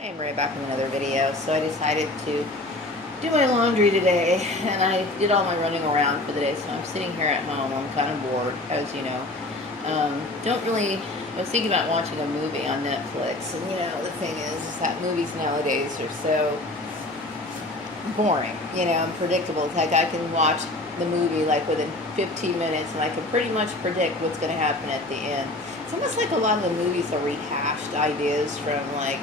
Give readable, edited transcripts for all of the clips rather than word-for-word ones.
Hey, I'm right back in another video. So I decided to do my laundry today, and I did all my running around for the day. So I'm sitting here at home. I'm kind of bored, as you know. Don't really. I was thinking about watching a movie on Netflix, and the thing is that movies nowadays are so boring, and predictable. It's like I can watch the movie like within 15 minutes, and I can pretty much predict what's going to happen at the end. It's almost like a lot of the movies are rehashed ideas from like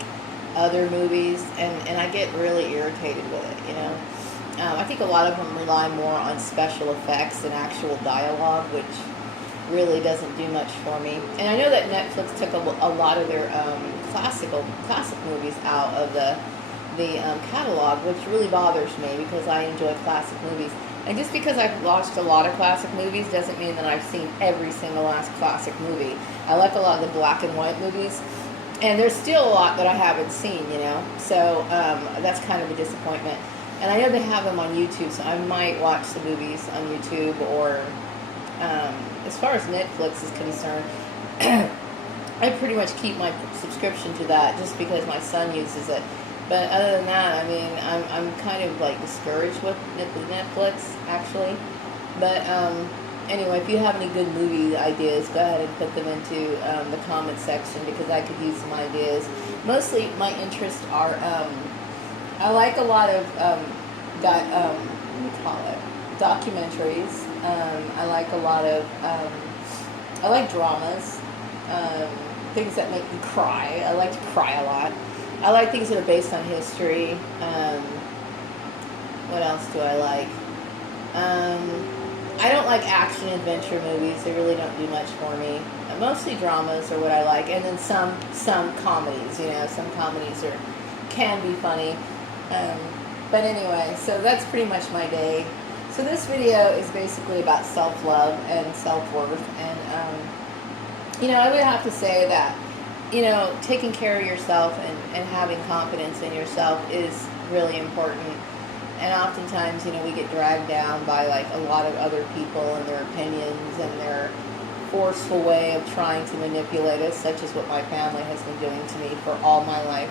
other movies, and I get really irritated with it. I think a lot of them rely more on special effects than actual dialogue, which really doesn't do much for me. And I know that Netflix took a lot of their classic movies out of the catalog, which really bothers me because I enjoy classic movies. And just because I've watched a lot of classic movies doesn't mean that I've seen every single last classic movie. I like a lot of the black and white movies, and there's still a lot that I haven't seen. So that's kind of a disappointment. And I know they have them on YouTube, so I might watch the movies on YouTube. Or as far as Netflix is concerned, I pretty much keep my subscription to that just because my son uses it. But other than that, I mean, I'm kind of like discouraged with Netflix actually. But anyway, if you have any good movie ideas, go ahead and put them into the comment section because I could use some ideas. Mostly, my interests are I like a lot of what do you call it, documentaries. I like a lot of I like dramas, things that make me cry. I like to cry a lot. I like things that are based on history. What else do I like? I don't like action adventure movies. They really don't do much for me. Mostly dramas are what I like, and then some comedies. Some comedies can be funny. But anyway, so that's pretty much my day. So this video is basically about self-love and self-worth, and I would have to say that taking care of yourself and having confidence in yourself is really important. And oftentimes, we get dragged down by like a lot of other people and their opinions and their forceful way of trying to manipulate us, such as what my family has been doing to me for all my life.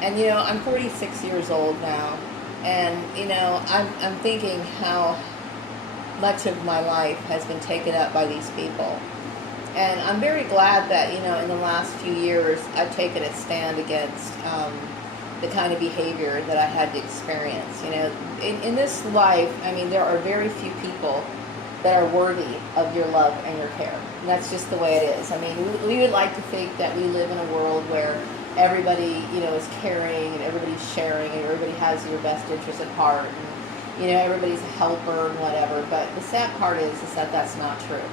And I'm 46 years old now, and I'm thinking how much of my life has been taken up by these people. And I'm very glad that, in the last few years, I've taken a stand against the kind of behavior that I had to experience. In this life, I mean, there are very few people that are worthy of your love and your care. And that's just the way it is. I mean, we would like to think that we live in a world where everybody, is caring and everybody's sharing and everybody has your best interest at heart. And, everybody's a helper and whatever. But the sad part is that that's not true.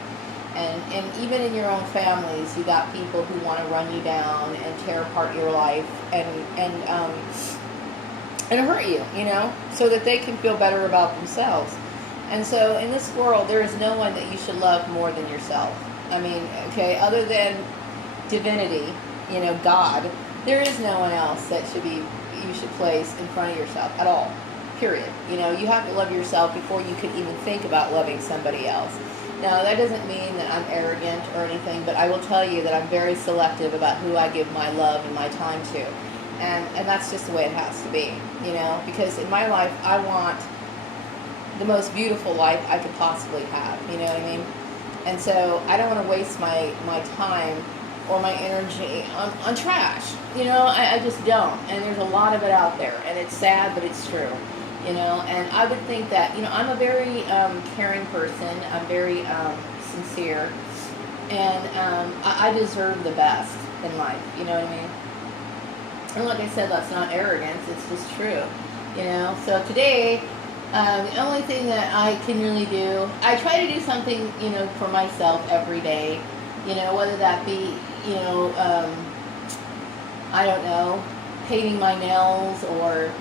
And even in your own families, you got people who want to run you down and tear apart your life and hurt you, so that they can feel better about themselves. And so in this world, there is no one that you should love more than yourself. I mean, okay, other than divinity, God, there is no one else that you should place in front of yourself at all, period. You have to love yourself before you could even think about loving somebody else. Now, that doesn't mean that I'm arrogant or anything, but I will tell you that I'm very selective about who I give my love and my time to. And that's just the way it has to be, because in my life, I want the most beautiful life I could possibly have, you know what I mean? And so I don't want to waste my time or my energy on trash, I just don't. And there's a lot of it out there, and it's sad, but it's true. And I would think that, I'm a very caring person. I'm very sincere, and I deserve the best in life, you know what I mean? And like I said, that's not arrogance, it's just true, So today, the only thing that I can really do, I try to do something, for myself every day, whether that be, I don't know, painting my nails or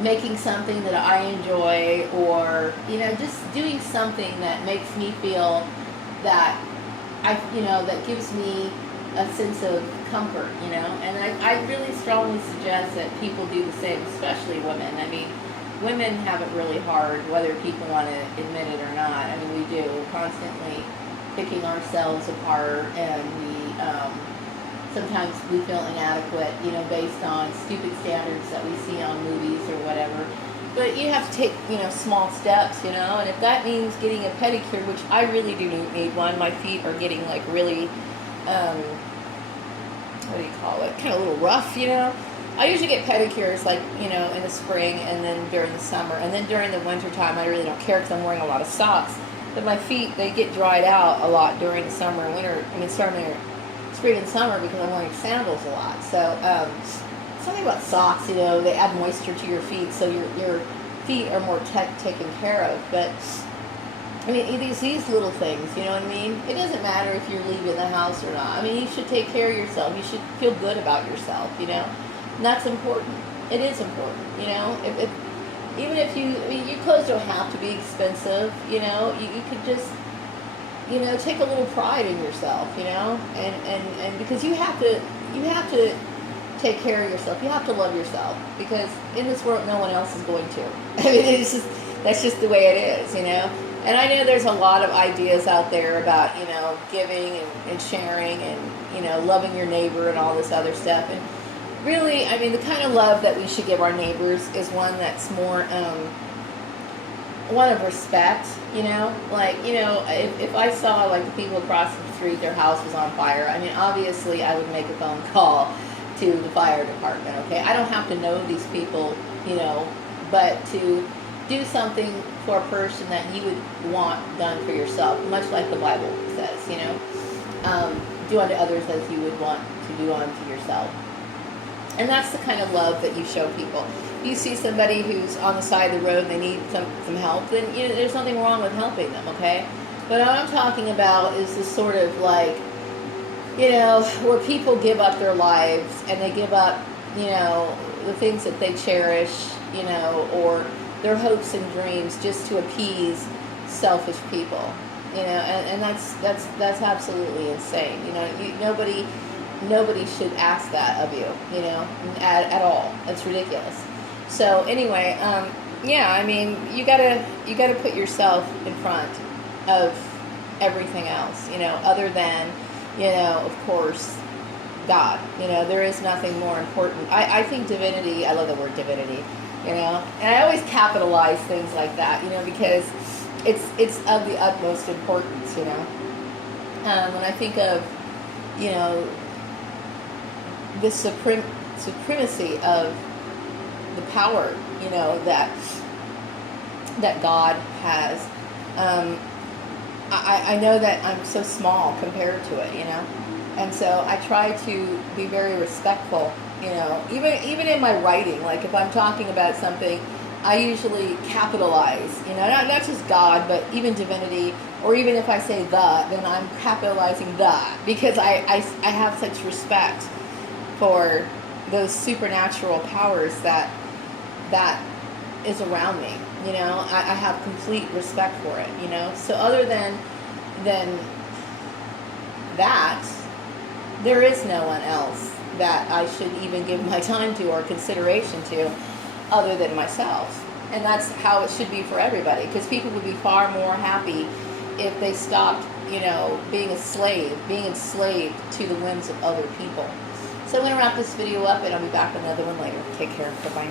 making something that I enjoy, or just doing something that makes me feel that that gives me a sense of comfort, and I really strongly suggest that people do the same, especially women. I mean, women have it really hard, whether people want to admit it or not. I mean, we do. We're constantly picking ourselves apart, and we Sometimes we feel inadequate, you know, based on stupid standards that we see on movies or whatever. But you have to take, you know, small steps, you know, and if that means getting a pedicure, which I really do need one, my feet are getting like really, what do you call it, kind of a little rough, you know. I usually get pedicures like, you know, in the spring and then during the summer. And then during the winter time, I really don't care because I'm wearing a lot of socks. But my feet, they get dried out a lot during summer and winter. I mean, spring and summer because I'm wearing sandals a lot. So, something about socks, you know, they add moisture to your feet so your feet are more taken care of. But, I mean, these little things, you know what I mean? It doesn't matter if you're leaving the house or not. I mean, you should take care of yourself. You should feel good about yourself, you know? And that's important. It is important, you know? Even if your clothes don't have to be expensive, you know? You could just, you know, take a little pride in yourself, you know? And because you have to take care of yourself. You have to love yourself because in this world, no one else is going to. I mean, that's just the way it is, you know? And I know there's a lot of ideas out there about, you know, giving and sharing and, you know, loving your neighbor and all this other stuff. And really, I mean, the kind of love that we should give our neighbors is one that's more, one of respect, you know? Like, you know, if I saw, like, the people across the street, their house was on fire, I mean, obviously I would make a phone call to the fire department, okay? I don't have to know these people, you know, but to do something for a person that you would want done for yourself, much like the Bible says, you know, do unto others as you would want to do unto yourself. And that's the kind of love that you show people. You see somebody who's on the side of the road and they need some help, then, you know, there's nothing wrong with helping them, okay? But what I'm talking about is this sort of like, you know, where people give up their lives and they give up, you know, the things that they cherish, you know, or their hopes and dreams just to appease selfish people, you know, and that's absolutely insane. You know, nobody should ask that of you, you know, at all. It's ridiculous. So anyway, yeah, I mean, you gotta put yourself in front of everything else, you know, other than, you know, of course, God. You know, there is nothing more important. I think divinity, I love the word divinity, you know, and I always capitalize things like that, you know, because it's of the utmost importance, you know. When I think of, you know, the supremacy of the power, you know, that God has, I know that I'm so small compared to it, you know, and so I try to be very respectful, you know, even in my writing. Like if I'm talking about something, I usually capitalize, you know, not just God, but even divinity, or even if I say the, then I'm capitalizing the, because I have such respect for those supernatural powers that is around me, you know. I have complete respect for it, you know. So other than that, there is no one else that I should even give my time to or consideration to other than myself. And that's how it should be for everybody, because people would be far more happy if they stopped, you know, being enslaved to the whims of other people. So I'm going to wrap this video up, and I'll be back with another one later. Take care. Bye-bye.